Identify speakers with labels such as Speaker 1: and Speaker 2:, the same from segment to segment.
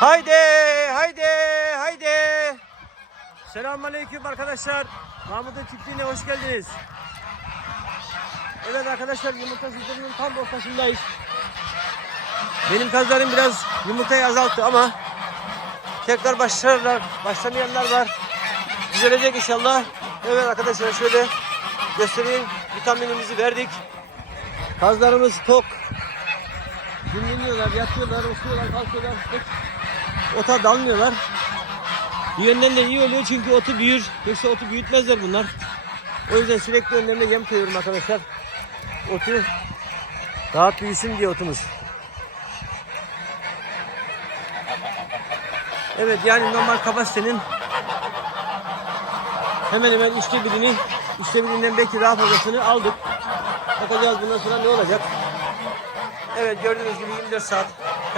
Speaker 1: Haydi, haydi, haydi. Selamünaleyküm arkadaşlar. Mahmut'un çiftliğine hoş geldiniz. Evet arkadaşlar yumurta sisteminin tam ortasındayız. Benim kazlarım biraz yumurtayı azalttı ama tekrar başlarlar, başlamayanlar var. Düzelecek inşallah. Evet arkadaşlar şöyle göstereyim. Vitaminimizi verdik. Kazlarımız tok. Dinleniyorlar, yatıyorlar, oturuyorlar, kalkıyorlar. Ota dalmıyorlar. Bir yönden de iyi oluyor çünkü otu büyür. Yoksa otu büyütmezler bunlar. O yüzden sürekli önlerine yem koyuyorum arkadaşlar. Otu rahat büyüsün diye otumuz. Evet yani normal kapasitenin hemen hemen üçte birini, üçte birinden belki daha fazlasını aldık. Bakacağız bundan sonra ne olacak. Evet gördüğünüz gibi 24 saat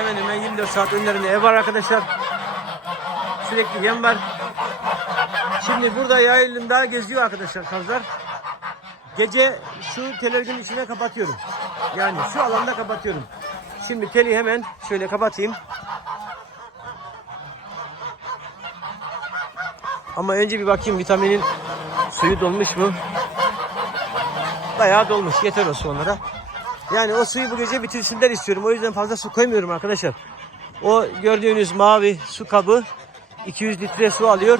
Speaker 1: hemen hemen 24 saat önlerinde ev var arkadaşlar. Sürekli yem var. Şimdi burada yayılımda geziyor arkadaşlar kazlar. Gece şu televizyonun içine kapatıyorum. Yani şu alanda kapatıyorum. Şimdi teli hemen şöyle kapatayım. Ama önce bir bakayım vitaminin suyu dolmuş mu? Bayağı dolmuş. Yeter o su onlara. Yani o suyu bu gece bitirsinler istiyorum. O yüzden fazla su koymuyorum arkadaşlar. O gördüğünüz mavi su kabı 200 litre su alıyor.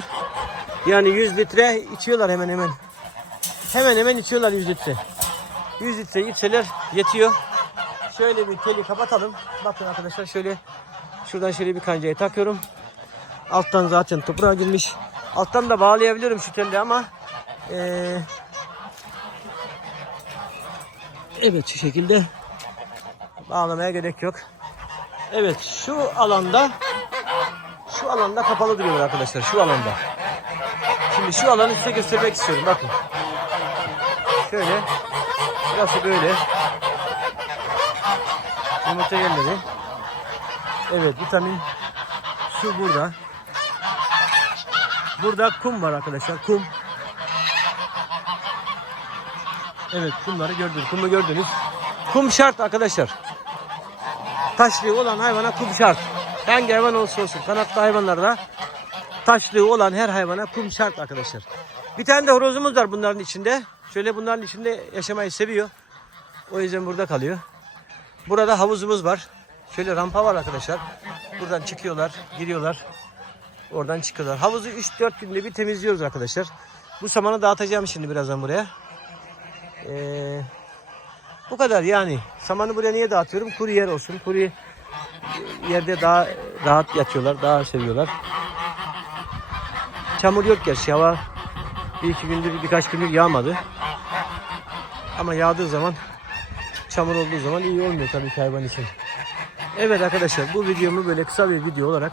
Speaker 1: Yani 100 litre içiyorlar hemen hemen. Hemen hemen içiyorlar 100 litre. 100 litre içseler yetiyor. Şöyle bir teli kapatalım. Bakın arkadaşlar şöyle şuradan şöyle bir kancayı takıyorum. Alttan zaten toprağa girmiş. Alttan da bağlayabiliyorum şu telle ama eee Evet şu şekilde bağlamaya gerek yok. Evet şu alanda şu alanda kapalı duruyor arkadaşlar şu alanda. Şimdi şu alanı size göstermek istiyorum bakın. Şöyle burası böyle. Yumurta yerleri. Evet vitamin su burada. Burada kum var arkadaşlar kum. Evet kumları gördünüz. Kumu gördünüz. Kum şart arkadaşlar. Taşlığı olan hayvana kum şart. Hangi hayvan olursa olsun. Kanatlı hayvanlarda taşlığı olan her hayvana kum şart arkadaşlar. Bir tane de horozumuz var bunların içinde. Şöyle bunların içinde yaşamayı seviyor. O yüzden burada kalıyor. Burada havuzumuz var. Şöyle rampa var arkadaşlar. Buradan çıkıyorlar, giriyorlar. Oradan çıkıyorlar. Havuzu 3-4 günde bir temizliyoruz arkadaşlar. Bu samanı dağıtacağım şimdi birazdan buraya. Ee, bu kadar yani. Samanı buraya niye dağıtıyorum? Kuru yer olsun. Kuru yerde daha rahat yatıyorlar. Daha seviyorlar. Çamur yok gerçi. Hava bir iki gündür birkaç gündür yağmadı. Ama yağdığı zaman çamur olduğu zaman iyi olmuyor tabii ki hayvan için. Evet arkadaşlar bu videomu böyle kısa bir video olarak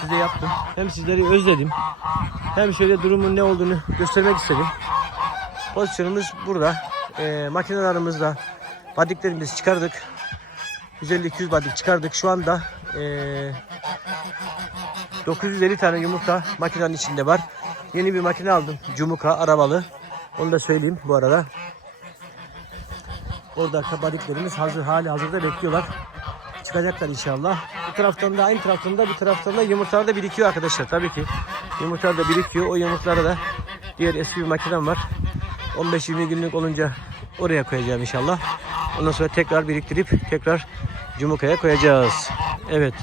Speaker 1: size yaptım. Hem sizleri özledim. Hem şöyle durumun ne olduğunu göstermek istedim. Pozisyonumuz burada. E, makinelerimizle badiklerimizi çıkardık. 150-200 badik çıkardık. Şu anda e, 950 tane yumurta makinenin içinde var. Yeni bir makine aldım. Cumuka arabalı. Onu da söyleyeyim bu arada. Orada badiklerimiz hazır hali hazırda bekliyorlar. Çıkacaklar inşallah. Bir taraftan da aynı taraftan da bir taraftan da yumurtalar da birikiyor arkadaşlar. Tabii ki yumurtalar da birikiyor. O yumurtları da diğer eski bir makinem var. 15-20 günlük olunca oraya koyacağım inşallah. Ondan sonra tekrar biriktirip tekrar Cumuka'ya koyacağız. Evet.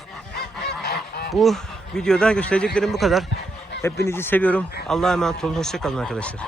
Speaker 1: Bu videoda göstereceklerim bu kadar. Hepinizi seviyorum. Allah'a emanet olun. Hoşçakalın arkadaşlar.